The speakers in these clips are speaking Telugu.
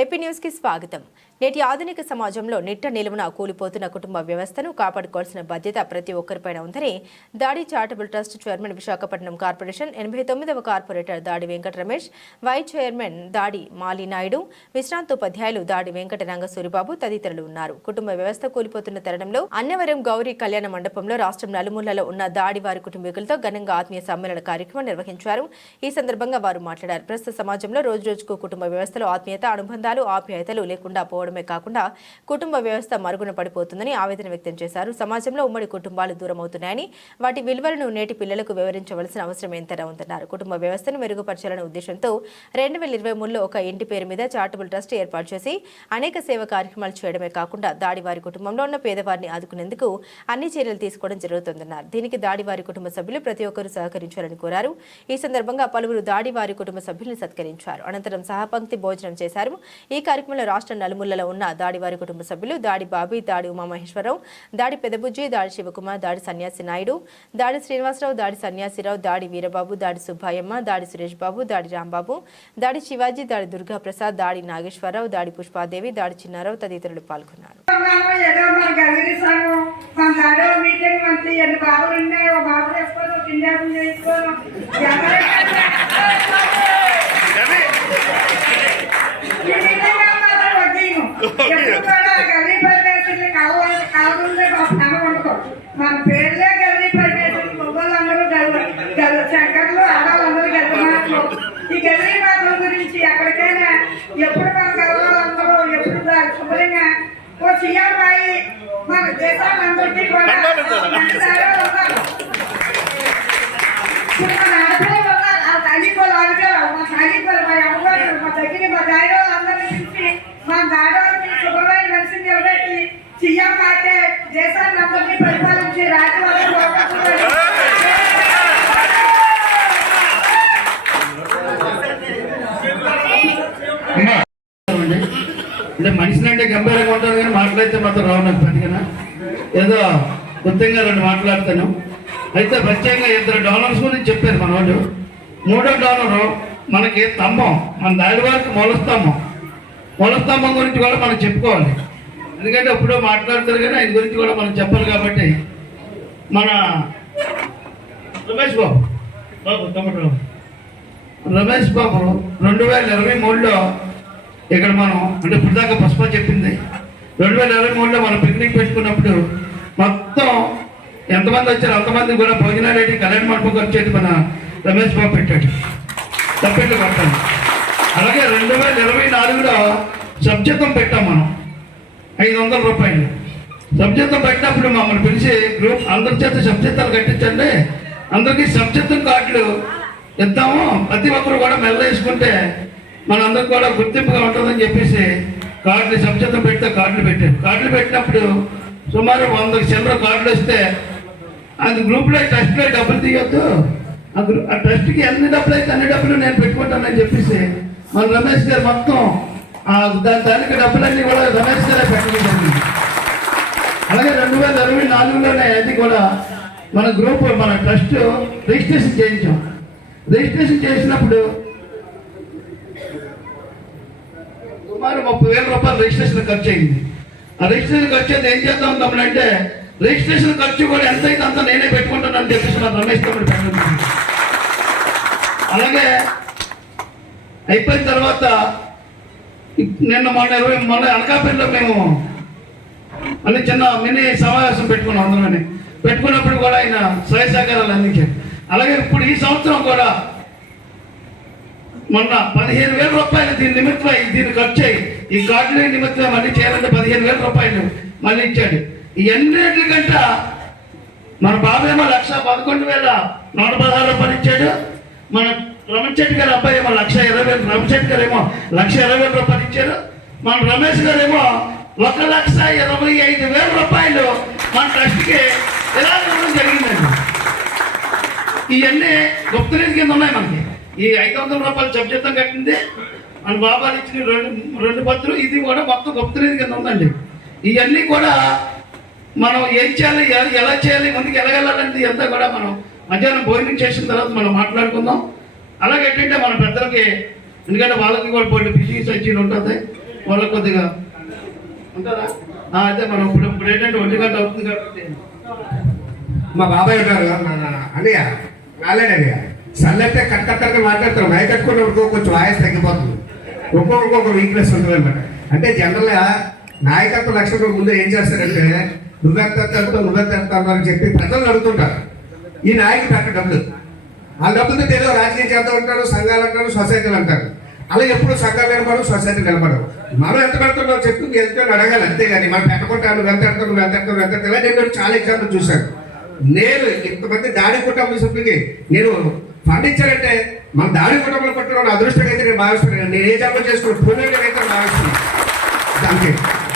ఏపీ న్యూస్కి స్వాగతం. నేటి ఆధునిక సమాజంలో నిట్ట నిలువున కూలిపోతున్న కుటుంబ వ్యవస్థను కాపాడుకోవాల్సిన బాధ్యత ప్రతి ఒక్కరిపైన ఉందని దాడి charitable trust chairman Visakhapatnam corporation ఎనభై తొమ్మిదవ కార్పొరేటర్ దాడి వెంకట రమేష్ వైస్ చైర్మన్ దాడి మాలినాయుడు విశ్రాంత ఉపాధ్యాయులు దాడి వెంకట రంగ సూరిబాబు తదితరులు ఉన్నారు. కుటుంబ వ్యవస్థ కూలిపోతున్న తరుణంలో అన్నవరం గౌరీ కళ్యాణ మండపంలో రాష్ట్రం నలుమూలలో ఉన్న దాడి వారి కుటుంబీకులతో ఘనంగా ఆత్మీయ సమ్మేళన కార్యక్రమం నిర్వహించారు. ఈ సందర్భంగా వారు మాట్లాడారు. ప్రస్తుత సమాజంలో రోజు రోజుకు కుటుంబ వ్యవస్థలో ఆత్మీయత సంబంధాలు ఆప్యాయతలు లేకుండా పోవడమే కాకుండా కుటుంబ వ్యవస్థ మరుగున పడిపోతుందని ఆవేదన వ్యక్తం చేశారు. సమాజంలో ఉమ్మడి కుటుంబాలు దూరమవుతున్నాయని వాటి విలువలను నేటి పిల్లలకు వివరించవలసిన అవసరం ఎంతైనా ఉందన్నారు. కుటుంబ వ్యవస్థను మెరుగుపరచాలనే ఉద్దేశంతో రెండు వేల ఇరవై మూడులో ఒక ఇంటి పేరు మీద చారిటబుల్ ట్రస్ట్ ఏర్పాటు చేసి అనేక సేవ కార్యక్రమాలు చేయడమే కాకుండా దాడివారి కుటుంబంలో ఉన్న పేదవారిని ఆదుకునేందుకు అన్ని చర్యలు తీసుకోవడం జరుగుతుందన్నారు. దీనికి దాడివారి కుటుంబ సభ్యులు ప్రతి ఒక్కరూ సహకరించాలని కోరారు. ఈ సందర్భంగా పలువురు దాడివారి కుటుంబ సభ్యులను సత్కరించారు. అనంతరం సహపంక్తి భోజనం చేశారు. ఈ కార్యక్రమంలో రాష్ట్ర నలుమూలలో ఉన్న దాడివారి కుటుంబ సభ్యులు దాడి బాబీ దాడి ఉమామహేశ్వరరావు దాడి పెదబుజ్జి దాడి శివకుమార్ దాడి సన్యాసి నాయుడు దాడి శ్రీనివాసరావు దాడి సన్యాసిరావు దాడి వీరబాబు దాడి సుబ్బాయమ్మ దాడి సురేష్ బాబు దాడి రాంబాబు దాడి శివాజీ దాడి దుర్గా ప్రసాద్ దాడి నాగేశ్వరరావు దాడి పుష్పాదేవి దాడి చిన్నారావు తదితరులు పాల్గొన్నారు. ఉన్నాము, ఏదో మన గదిలిసాము మన దాడో మీటింగ్ మంచి ఎన్ని బాబులు ఉన్నాయి ఓ బాబు చేసుకోను కింద చేసుకోను మన పేర్లే గల్లి పరమేశ్వరి మొగ్గలు అందరూ గల్లు గల్లు శంకర్లు ఆడవాళ్ళందరూ గల్లి మాటలు ఈ గల్లి మాటల గురించి ఎక్కడికైనా ఎప్పుడు మన కలవాలందరూ ఎప్పుడు దారి శుభ్రంగా ఓ సీఎంఐ మన దేశాలందరికీ కూడా మన ఆడపిల్లలు. ఆ తల్లికోలు ఆడపిల్లలు, మా తల్లికోలు, మా అమ్మగారు, మా దగ్గర మా దాయిరోళ్ళందరినీ పిలిచి మా దాడోళ్ళకి శుభ్రమైన మనిషిని నిలబెట్టి సీఎం అయితే దేశాన్ని అందరినీ పరిపాలించి రాజ్యవాళ్ళని అమ్మా, అండి. అంటే మనిషిని అంటే గంభీరంగా ఉంటారు కానీ మాట్లాడితే మాత్రం రావు నాకు పట్టుకున్నా ఏదో కొత్తగా రెండు మాట్లాడతాను. అయితే ప్రత్యేకంగా ఇద్దరు డాలర్స్ గురించి చెప్పారు మన వాళ్ళు మూడో డాలరు మనకి స్తంభం మన దాడి వారికి మూలస్తంభం మూలస్తంభం గురించి కూడా మనం చెప్పుకోవాలి. ఎందుకంటే ఎప్పుడో మాట్లాడతారు కానీ ఆయన గురించి కూడా మనం చెప్పాలి కాబట్టి మన రమేష్ బాబు బాబు తమ్ముడు. రమేష్ బాబు రెండు వేల ఇరవై మూడులో ఇక్కడ మనం అంటే ఇప్పుడు దాకా చెప్పింది. రెండు వేల ఇరవై మూడులో మనం పిక్నిక్ పెట్టుకున్నప్పుడు మొత్తం ఎంతమంది వచ్చారు అంతమంది కూడా భోజనాలు ఏంటి కళ్యాణ మండపం వచ్చేది మన రమేష్ బాబు పెట్టాడు. తప్పెట్లు కొట్టాను అలాగే రెండు వేల ఇరవై నాలుగులో సబ్జెక్తం పెట్టాం మనం. ఐదు వందల రూపాయలు. సబ్జెక్తం పెట్టినప్పుడు మమ్మల్ని పిలిచి గ్రూప్ అందరి చేత సబ్జెక్తాలు కట్టించండి. అందరికీ సబ్జెక్తం కార్డులు ఇద్దాము. ప్రతి ఒక్కరు కూడా మెల్ల వేసుకుంటే మనందరికి కూడా గుర్తింపుగా ఉంటుందని చెప్పేసి కార్డులు సబ్జెక్తం పెడితే కార్డులు పెట్టారు. కార్డులు పెట్టినప్పుడు సుమారు వంద చిల్లర కార్డులు వస్తే అది గ్రూప్లో ట్రస్ట్లో డబ్బులు తీయొద్దు. ఆ గ్రూప్ ఆ ట్రస్ట్కి ఎన్ని డబ్బులు అయితే అన్ని డబ్బులు నేను పెట్టుకుంటానని చెప్పేసి మన రమేష్ గారు మొత్తం ఆ దాని దానికి డబ్బులన్నీ కూడా రమేష్ గారే పెట్టడం అలాగే రెండు వేల ఇరవై నాలుగులోనే అది కూడా మన గ్రూప్ మన ట్రస్ట్ రిజిస్ట్రేషన్ చేయించాం. రిజిస్ట్రేషన్ చేసినప్పుడు సుమారు ముప్పై వేల రూపాయలు రిజిస్ట్రేషన్ ఖర్చు అయింది. ఆ రిజిస్ట్రేషన్ ఖర్చు అయితే ఏం చేద్దాం తమ్ముడు అంటే రిజిస్ట్రేషన్ ఖర్చు కూడా ఎంత అయితే అంత నేనే పెట్టుకుంటానని చెప్పేసి నా రమేష్ తమ్ముడు అలాగే అయిపోయిన తర్వాత నిన్న మొన్న ఇరవై మొన్న అనకాపల్లిలో మేము అన్ని చిన్న మినీ సమావేశం పెట్టుకున్నాం అందులోనే పెట్టుకున్నప్పుడు కూడా ఆయన సహాయ సహకారాలు అందించారు. అలాగే ఇప్పుడు ఈ సంవత్సరం కూడా మొన్న పదిహేను వేల రూపాయలు దీని నిమిత్తమై దీని ఖర్చు అయ్యి ఈ కార్డుల నిమిత్తం మళ్ళీ చేయాలంటే పదిహేను వేల రూపాయలు మళ్ళీ ఇచ్చాడు. ఇవన్నిటికంట మన బాబేమో లక్ష పదకొండు వేల నూట పదహారు రూపాయలు ఇచ్చాడు. మన రమణశెట్టి గారి అబ్బాయి ఏమో లక్ష ఇరవై వేలు రమణశెట్టి గారు ఏమో లక్ష ఇరవై వేల రూపాయలు ఇచ్చారు మన రమేష్ గారు ఏమో ఒక లక్ష ఇరవై ఐదు వేల రూపాయలు మన ట్రస్ట్కి ఇలా ఇవ్వడం జరిగిందండి. ఇవన్నీ గుప్తనీతి కింద ఉన్నాయి మనకి. ఈ ఐదు వందల రూపాయలు చెప్తం కట్టింది. మన బాబాలు ఇచ్చిన రెండు రెండు పత్రులు ఇది కూడా మొత్తం గుప్తనేది కింద ఉందండి. ఇవన్నీ కూడా మనం ఏం చేయాలి ఎలా చేయాలి ముందుకు ఎలాగెళ్ళాలంటే ఇదంతా కూడా మనం మధ్యాహ్నం భోజనం చేసిన తర్వాత మనం మాట్లాడుకుందాం. అలాగే ఏంటంటే మన పెద్దలకి ఎందుకంటే వాళ్ళకి కూడా పోటీ బిజీ వచ్చి ఉంటుంది. వాళ్ళకి కొద్దిగా ఉంటారా అదే మనం ఇప్పుడు ఇప్పుడు ఏంటంటే ఒంటి గంట అవుతుంది కాబట్టి. మా బాబాయ్ ఉంటారు మన అన్నయ్య రాలేడయ్య సల్లైతే కట్ కట్ కట్ మాట్లాడతారు. మై కట్టుకున్నప్పుడు కొంచెం వాయిస్ తగ్గిపోతుంది. ఒక్కొక్కరికి ఒక వీక్నెస్ ఉంటుంది అనమాట అంటే జనరల్గా నాయకత్వ లక్షణం ముందు ఏం చేస్తారంటే నువ్వెంత వెళ్తావు నువ్వెంత వెళ్తావు అని చెప్పి ప్రజలు అడుగుతుంటారు. ఈ నాయకుడు అక్కడ డబ్బులు. ఆ డబ్బులతో ఏదో రాజకీయం చేద్దాం అంటారు సంఘాలు అంటారు సొసైటీలు అంటారు. అలా ఎప్పుడు సంఘాలు నిలబడవు సొసైటీ నిలబడవు. మనం ఎంత పెడుతున్నావు చెప్పు ఎంత అడగాలి అంతేగాని మనం పెట్టకుండా నువ్వు ఎంత పెడతావు నువ్వు ఎంత పెడతావు నువ్వు ఎంత ఇలా నేను చాలా ఎగ్జాంపుల్ చూశాను. నేను ఇంతమంది దాడి కుటుంబ సభ్యులకి నేను పండించాలంటే మన దాడి కుటుంబంలో పట్టుకున్న అదృష్టం అయితే నేను భావిస్తున్నాను. నేను ఏ జాబ్ చేసుకుని పుణ్యంగా అయితే భావిస్తున్నాను. దానికి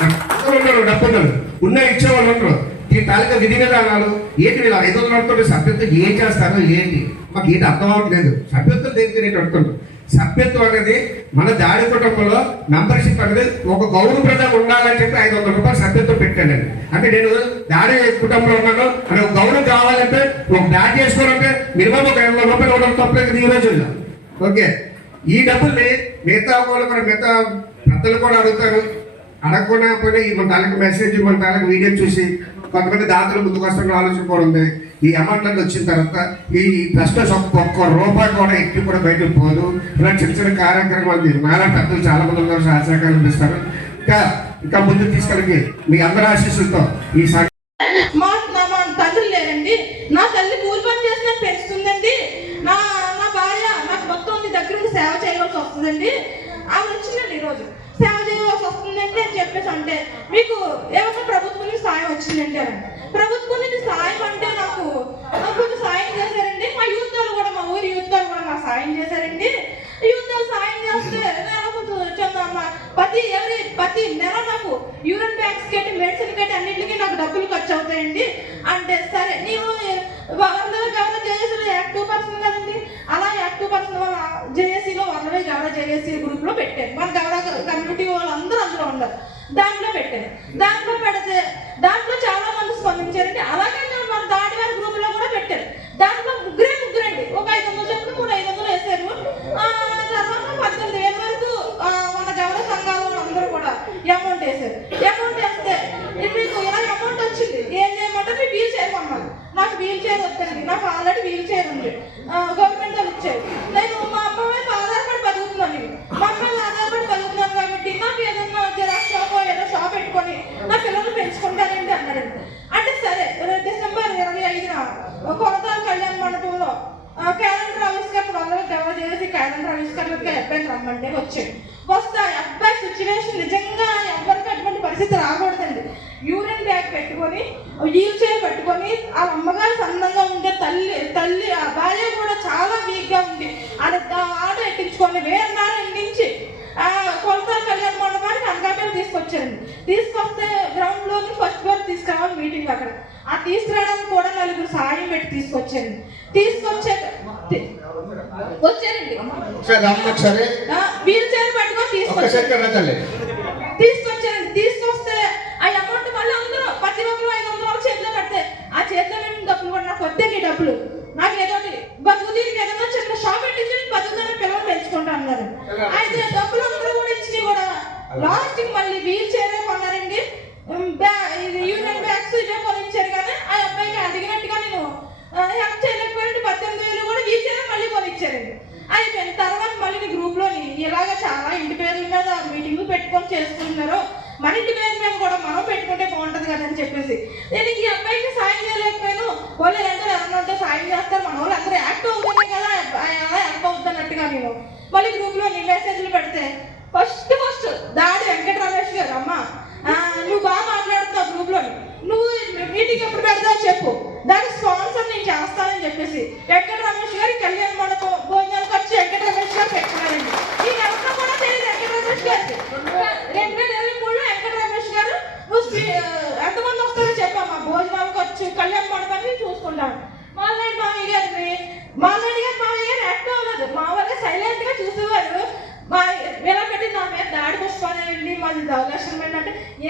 డబ్బులు డబ్బు ఉన్నాడు ఉన్న ఇచ్చేవాళ్ళు ఉంటారు ఈ తాలిక విధి విధానాలు ఏంటి వీళ్ళు ఐదు వందలు అడుగుతుంటే సభ్యత్వం ఏం చేస్తారో ఏంటి? మాకు ఏంటి అర్థం అవ్వట్లేదు. సభ్యత్వం దేనికి నేను అడుగుతుంటాను సభ్యత్వం అనేది మన దాడి కుటుంబంలో మెంబర్షిప్ అనేది ఒక గౌరవప్రదం ఉండాలని చెప్పి ఐదు వందల రూపాయలు సభ్యత్వం పెట్టానండి అంటే నేను దాడి కుటుంబంలో ఉన్నాను అంటే ఒక గౌరవం కావాలంటే ఒక బ్యాట్ చేసుకోవాలంటే మినిమం ఒక ఐదు వందల రూపాయలు ఇవ్వడం తప్పలేదు ఈ రోజుల్లో. ఓకే. ఈ డబ్బుల్ని మిగతా వాళ్ళు కూడా మిగతా పెద్దలు కూడా అడుగుతారు. అడగకుండా పోయినా ఈ మన తాలూకు మెసేజ్ మన తాలూకు వీడియో చూసి కొంతమంది దాతలు ముందుకు వస్తున్న ఆలోచన కూడా ఉంది. ఈ అమౌంట్ వచ్చిన తర్వాత ఈ ట్రస్ట్ ఒక్క ఒక్క రూపాయి కూడా ఎక్కి కూడా బయటకు పోదు. ఇలా చిన్న చిన్న కార్యక్రమాలు నాలా పెద్దలు చాలా మంది ఉన్నారు శాస్త్రకాలు అందిస్తారు ఇంకా ఇంకా ముందుకు తీసుకెళ్ళి మీ అందరి ఆశీస్సులతో ఈ సంఘ మా మా తండ్రి లేరండి. నా తల్లి కూలి పని చేసిన పెంచుతుందండి. నా నా భార్య నాకు మొత్తం నీ దగ్గర ఉండి సేవ చేయవలసి వస్తుందండి. ఆమె వచ్చిందండి ఈరోజు. సేవ చేయవలసి వస్తుందండి అని చెప్పేసి అంటే మీకు ఏమన్నా ప్రభుత్వం నుంచి ప్రభుత్వం నుంచి సాయం అంటే నాకు కొంచెం సాయం చేశారండి మా యూత్ వాళ్ళు కూడా మా ఊరి యూత్ వాళ్ళు కూడా నాకు సాయం చేశారండి. యూత్ వాళ్ళు సాయం చేస్తే నేను కొంచెం ప్రతి ఎవరి ప్రతి నెల నాకు యూరిన్ బ్యాగ్స్ కట్టి మెడిసిన్ కట్టి అన్నింటికి నాకు డబ్బులు ఖర్చు అవుతాయండి. అంటే సరే నీవు వందల గౌరవ జేఏసీలో యాక్టివ్ పర్సన్ కదండి. అలా యాక్టివ్ పర్సన్ వాళ్ళ జేఏసీలో వాళ్ళవే గౌరవ జేఏసీ గ్రూప్లో పెట్టాను మన గౌరవ కమ్యూనిటీ వాళ్ళందరూ అందులో ఉన్నారు. దాంట్లో పెట్టారు. దాంట్లో పెడితే దాంట్లో చాలా మంది స్పందించారండి అలాగే నేను మన దాడి వారి గ్రూప్లో కూడా పెట్టారు. దాంట్లో ముగ్గురే ముగ్గురండి. ఒక ఐదు వందలు చెప్పిన మూడు ఐదు వందలు వేశారు తర్వాత పద్దెనిమిది వేల వరకు మన గౌరవ సంఘాలు అందరూ కూడా అమౌంట్ వేశారు అమౌంట్ వేస్తే ఇది మీకు ఇలా అమౌంట్ వచ్చింది. ఏం చేయమంటే మీ వీల్ చైర్ నాకు వీల్ చైర్ వద్దండి. నాకు ఆల్రెడీ వీల్ చైర్ ఉంది గవర్నమెంట్ వాళ్ళు ఇచ్చారు నేను మా అమ్మ మీద ఆధారపడి బతుకుతున్నాను ఇవి. మా అమ్మ మీద ఆధారపడి బతుకుతున్నాను కాబట్టి నాకు ఏదన్నా జిరాక్స్ షాప్ ఏదో షాప్ పెట్టుకొని నా పిల్లలు పెంచుకుంటానండి అన్నారండి అంటే సరే డిసెంబర్ ఇరవై ఐదున కొరతాల కళ్యాణ మండపంలో ఆ, క్యాలెండర్ ఆవిష్కరణ వల్ల గర్వ చేసి క్యాలెండర్ ఆవిష్కరణకి అబ్బాయిని రమ్మంటే వచ్చాడు. వస్తే ఆ అబ్బాయి సిచ్యువేషన్ నిజంగా ఎవరికి అటువంటి పరిస్థితి రాకూడదండి. యూరిన్ బ్యాగ్ పెట్టుకొని వీల్ చైర్ పెట్టుకొని ఆ అమ్మగారు సన్నంగా ఉండే తల్లి తల్లి ఆ భార్య కూడా చాలా వీక్గా ఉంది. అది ఆట ఎట్టించుకొని వేరే నుంచి ఆ కొలత కళ్యాణ మండపానికి అనకాపల్లి తీసుకొచ్చారండి. తీసుకొస్తే గ్రౌండ్లోని ఫస్ట్ ఫ్లోర్ తీసుకురావాలి మీటింగ్ అక్కడ. ఆ తీసుకురావడానికి కూడా నలుగురు సాయం పెట్టి తీసుకొచ్చారండి. తీసుకొచ్చే వచ్చారండి. ఒకసారి అమ్మ ఒకసారి. వీల్ చైర్ పట్టుకొని ఒక్కసారి తీసుకొచ్చారు కదా తల్లి తీసుకొచ్చారండి తీసుకొస్తే ఆ అమౌంట్ మళ్ళీ అందరూ ప్రతి ఒక్కరు ఐదు వందల రూపాయలు చేతిలో పెడితే ఆ చేతిలో పెట్టిన డబ్బులు కూడా నాకు వద్దండి ఈ డబ్బులు నాకు ఏదో ఒకటి బతుకు దీనికి ఏదైనా చిన్న షాప్ పెట్టించి నేను బతుకుతాను పిల్లలు పెంచుకుంటా అన్నారు అయితే డబ్బులు అందరూ కూడా ఇచ్చి కూడా లాస్ట్కి మళ్ళీ వీల్ చైర్ కొన్నారండి ఉమ్, బ్యా- ఇది యూనియన్ బ్యాగ్స్ ఇవే కొనిచ్చారు కానీ ఆ అబ్బాయికి అడిగినట్టుగా నేను హెల్ప్ చేయలేకపోయినట్టు పద్దెనిమిది వేలు కూడా వీల్ చైర్ మళ్ళీ అయిపోయిన తర్వాత మళ్ళీ నీ గ్రూప్ ఇలాగ చాలా ఇంటి పేర్ల మీద మీటింగ్ పెట్టుకొని చేసుకుంటున్నారు మన ఇంటి పేరు మీద కూడా మనం పెట్టుకుంటే బాగుంటుంది కదా అని చెప్పేసి. నేను ఈ అబ్బాయికి సాయం చేయలేకపోయాను. వాళ్ళు ఎంతో ఎవరైనా ఉంటే సాయం చేస్తారు. మన వాళ్ళు అందరూ యాక్ట్ అవుతానే కదా. అలా హెల్ప్ అవుతున్నట్టుగా నేను. మళ్ళీ గ్రూప్ నీ మెసేజ్లు పెడితే ఫస్ట్ ఫస్ట్ దాడి వెంకట రమేష్ గారు అమ్మ నువ్వు బాగా మాట్లాడుతున్నావు గ్రూప్ నువ్వు మీటింగ్ ఎప్పుడు పెడతావు చెప్పు. దానికి స్పాన్సర్ నేను చేస్తానని చెప్పేసి వెంకట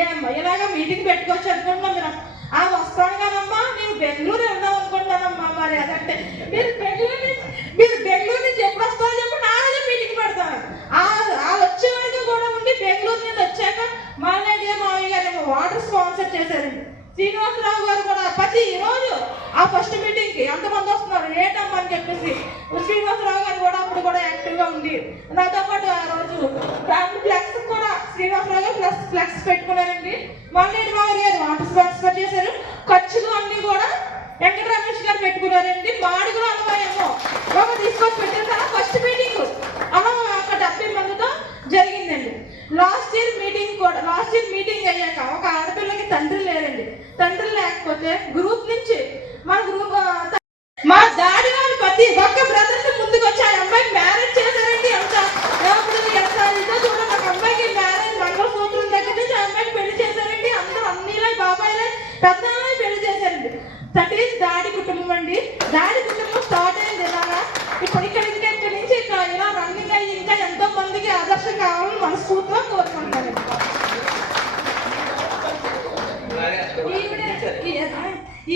అమ్మా ఇలాగా మీటింగ్ పెట్టుకోవచ్చు అనుకుంటున్నా మీరు ఆ వస్తాను కానమ్మా నేను బెంగళూరు వెళ్దాం అనుకుంటానమ్మా మరి అదంటే. మీరు బెంగళూరు మీరు బెంగళూరు నుంచి ఎప్పుడు వస్తారో చెప్పి నా మీటింగ్ పెడతాను. ఆ వచ్చే వరకు కూడా ఉండి బెంగళూరు నుంచి వచ్చాక మా మాలాంటి మామయ్య గారు వాటర్ స్పాన్సర్ చేశారండి శ్రీనివాసరావు గారు కూడా ప్రతి రోజు ఆ ఫస్ట్ మీటింగ్కి ఎంతమంది వస్తున్నారు? ఏటమ్మా అని చెప్పేసి శ్రీనివాసరావు గారు కూడా అప్పుడు కూడా యాక్టివ్గా ఉంది నాతో పాటు ఆ రోజు ఫ్యామిలీ ఫ్లెక్స్ ఫ్లెక్స్ పెట్టుకున్నారండి. మళ్ళీ బాబు గారు ఆఫీస్ ట్రాన్స్ఫర్ చేశారు. ఖర్చులు అన్ని కూడా వెంకట రమేష్ గారు పెట్టుకున్నారండి. మాడుగులు అన్నమాయేమో బాబు తీసుకొచ్చి పెట్టేసారా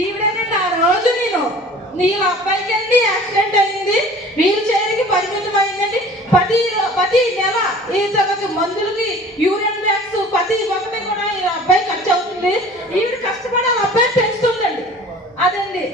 ఈవిడనే నా రోజు నేను నీ అబ్బాయికి అండి యాక్సిడెంట్ అయింది వీల్ చైర్కి పరిమితం అయిందండి. ప్రతి ప్రతి నెల ఈ తర్వాత మందులకి యూరిన్ బ్యాగ్స్ ప్రతి ఒకటి కూడా ఈ అబ్బాయి ఖర్చు అవుతుంది. ఈవిడ కష్టపడి ఆ అబ్బాయి పెంచుతుందండి. అదండి.